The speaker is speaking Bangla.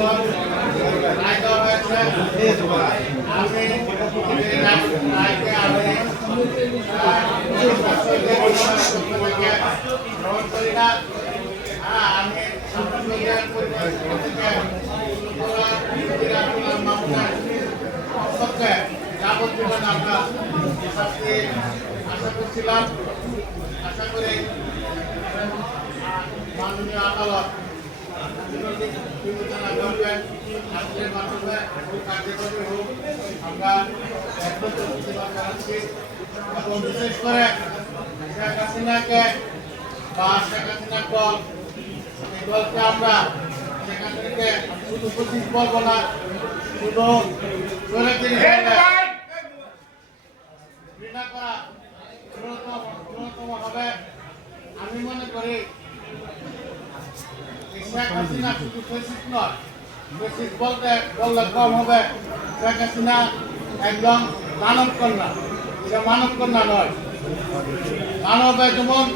রায় দেওয়া হয়েছে। আমি রায়কে আমি গ্রহণ করি না। আমি যাবজ্জীবন আমরা শাস্তি আশা করছিলাম। আশা করি মাননীয় আদালত বিবেচনা করবেন। আজকের মাধ্যমে কার্যকরী হোক আমরা একমাত্র প্রতিবাদ জানাচ্ছি এবং বিশেষ করে শেখ হাসিনাকে বা শেখ হাসিনার দল এই দলকে আমরা শেখ হাসিনাকে শুধু পঁচিশ বলবো না, শুধু ঘৃণা করা ন্যূনতম হবে। আমি মনে করি শেখ হাসিনা শুধু ফেসিস নয়, ফেসিস বললে কম হবে। শেখ হাসিনা একদম মানব কন্যা, এটা মানব কন্যা নয়। মানবে যেমন